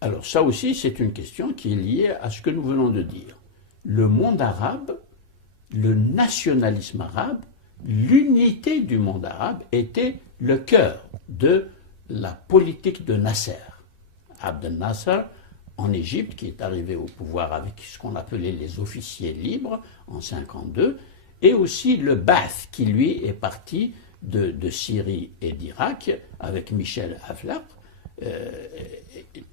Alors ça aussi, c'est une question qui est liée à ce que nous venons de dire. Le monde arabe, le nationalisme arabe, l'unité du monde arabe était le cœur de la politique de Nasser. Abdel Nasser, en Égypte, qui est arrivé au pouvoir avec ce qu'on appelait les officiers libres en 1952, et aussi le Ba'ath, qui lui est parti de Syrie et d'Irak avec Michel Aflaq.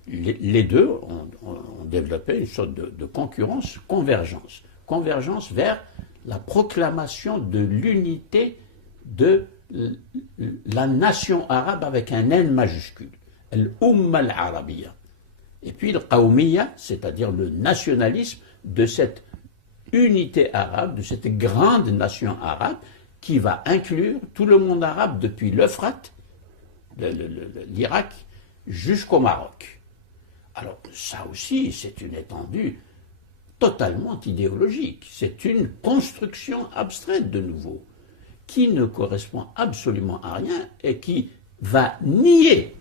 Les deux ont développé une sorte de concurrence, convergence vers la proclamation de l'unité de la nation arabe avec un N majuscule, l'Umma al-Arabiya. Et puis le Qawmiya, c'est-à-dire le nationalisme de cette unité arabe, de cette grande nation arabe qui va inclure tout le monde arabe depuis l'Euphrate, l'Irak, jusqu'au Maroc. Alors ça aussi, c'est une étendue totalement idéologique. C'est une construction abstraite de nouveau, qui ne correspond absolument à rien et qui va nier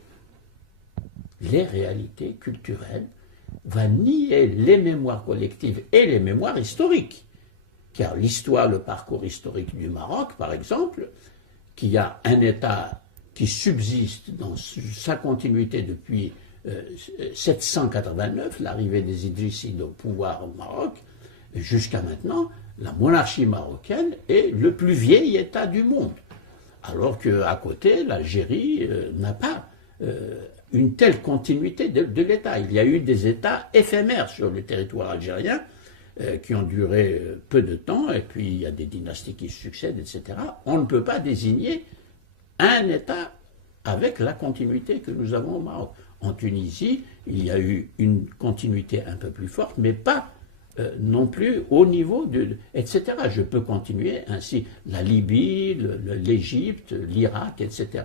les réalités culturelles, va nier les mémoires collectives et les mémoires historiques. Car l'histoire, le parcours historique du Maroc, par exemple, qui a un État qui subsiste dans sa continuité depuis 789, l'arrivée des Idrissides au pouvoir au Maroc, jusqu'à maintenant, la monarchie marocaine est le plus vieil État du monde. Alors qu'à côté, l'Algérie n'a pas une telle continuité de l'État. Il y a eu des États éphémères sur le territoire algérien qui ont duré peu de temps, et puis il y a des dynasties qui se succèdent, etc. On ne peut pas désigner un État avec la continuité que nous avons au Maroc. En Tunisie, il y a eu une continuité un peu plus forte, mais pas non plus au niveau etc. Je peux continuer ainsi. La Libye, l'Égypte, l'Irak, etc.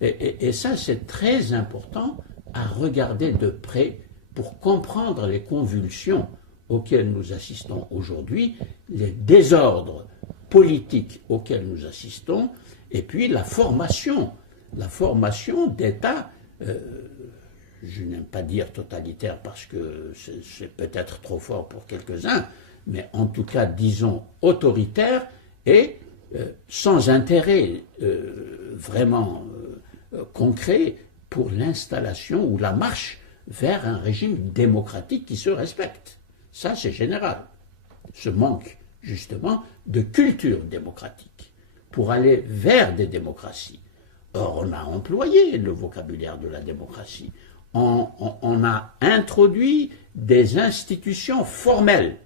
Et ça, c'est très important à regarder de près pour comprendre les convulsions auxquelles nous assistons aujourd'hui, les désordres politiques auxquels nous assistons, et puis la formation d'États, je n'aime pas dire totalitaire parce que c'est peut-être trop fort pour quelques-uns, mais en tout cas, disons, autoritaire et sans intérêt vraiment concret pour l'installation ou la marche vers un régime démocratique qui se respecte. Ça, c'est général. Ce manque, justement, de culture démocratique pour aller vers des démocraties. Or, on a employé le vocabulaire de la démocratie. On a introduit des institutions formelles,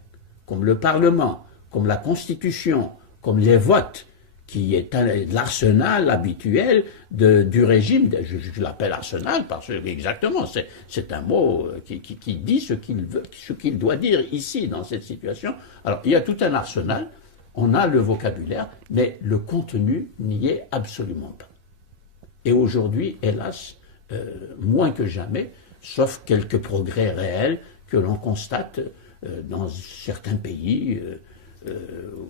comme le Parlement, comme la Constitution, comme les votes, qui est l'arsenal habituel du régime. Je l'appelle arsenal parce que, exactement, c'est un mot qui dit ce qu'il doit dire ici, dans cette situation. Alors, il y a tout un arsenal, on a le vocabulaire, mais le contenu n'y est absolument pas. Et aujourd'hui, hélas, moins que jamais, sauf quelques progrès réels que l'on constate dans certains pays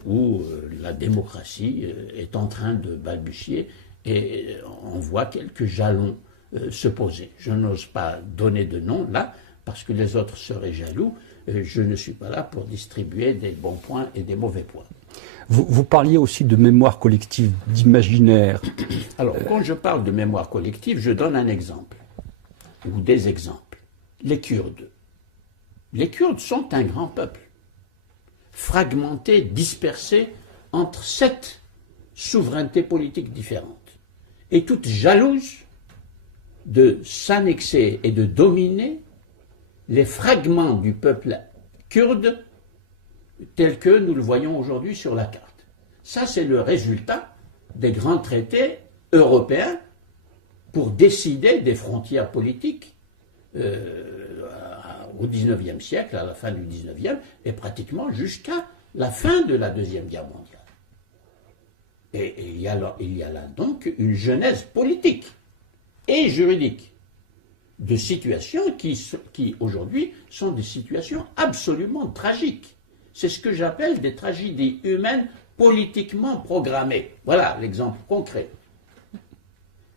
où la démocratie est en train de balbutier et on voit quelques jalons se poser. Je n'ose pas donner de nom là, parce que les autres seraient jaloux. Je ne suis pas là pour distribuer des bons points et des mauvais points. Vous parliez aussi de mémoire collective, d'imaginaire. Alors, quand je parle de mémoire collective, je donne un exemple, ou des exemples. Les Kurdes. Les Kurdes sont un grand peuple, fragmenté, dispersé entre 7 souverainetés politiques différentes, et toutes jalouses de s'annexer et de dominer les fragments du peuple kurde tel que nous le voyons aujourd'hui sur la carte. Ça, c'est le résultat des grands traités européens pour décider des frontières politiques au XIXe siècle, à la fin du XIXe, et pratiquement jusqu'à la fin de la Deuxième Guerre mondiale. Et il y a là donc une genèse politique et juridique de situations qui aujourd'hui sont des situations absolument tragiques. C'est ce que j'appelle des tragédies humaines politiquement programmées. Voilà l'exemple concret.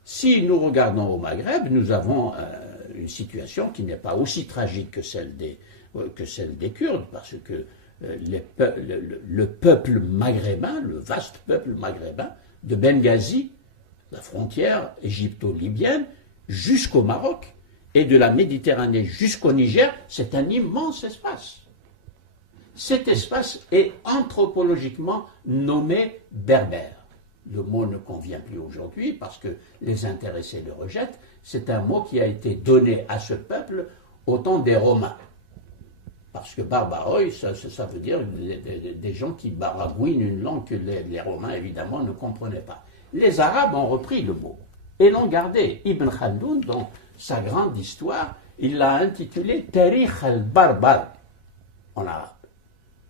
Si nous regardons au Maghreb, nous avons une situation qui n'est pas aussi tragique que celle des Kurdes, parce que le peuple maghrébin, le vaste peuple maghrébin, de Benghazi, la frontière égypto-libyenne, jusqu'au Maroc, et de la Méditerranée jusqu'au Niger, c'est un immense espace. Cet espace est anthropologiquement nommé berbère. Le mot ne convient plus aujourd'hui parce que les intéressés le rejettent. C'est un mot qui a été donné à ce peuple au temps des Romains. Parce que barbaroi, ça veut dire des gens qui baragouinent une langue que les Romains, évidemment, ne comprenaient pas. Les Arabes ont repris le mot et l'ont gardé. Ibn Khaldoun, dans sa grande histoire, il l'a intitulé Tarikh al-Barbar, en arabe.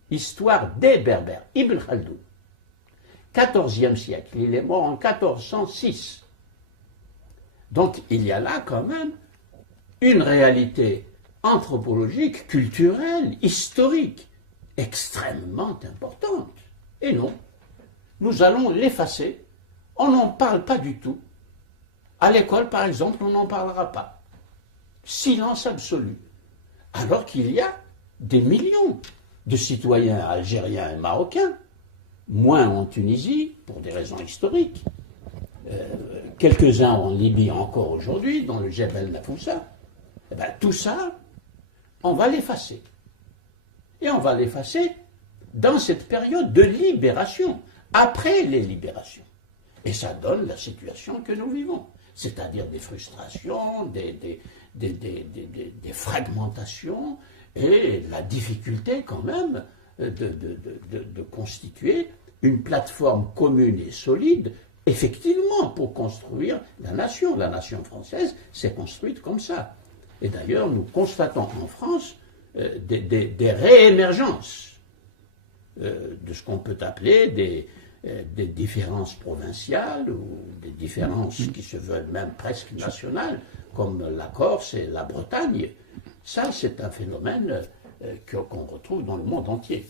Histoire des Berbères. Ibn Khaldoun. 14e siècle. Il est mort en 1406. Donc il y a là quand même une réalité anthropologique, culturelle, historique, extrêmement importante. Et non, nous allons l'effacer. On n'en parle pas du tout. À l'école, par exemple, on n'en parlera pas. Silence absolu. Alors qu'il y a des millions de citoyens algériens et marocains, moins en Tunisie, pour des raisons historiques, quelques-uns en Libye encore aujourd'hui, dans le Jebel Nafoussa. Eh bien, tout ça, on va l'effacer. Et on va l'effacer dans cette période de libération, après les libérations. Et ça donne la situation que nous vivons, c'est-à-dire des frustrations, des fragmentations et la difficulté quand même de constituer une plateforme commune et solide, effectivement, pour construire la nation. La nation française s'est construite comme ça. Et d'ailleurs, nous constatons en France des réémergences de ce qu'on peut appeler des différences provinciales ou des différences qui se veulent même presque nationales, comme la Corse et la Bretagne. Ça, c'est un phénomène qu'on retrouve dans le monde entier.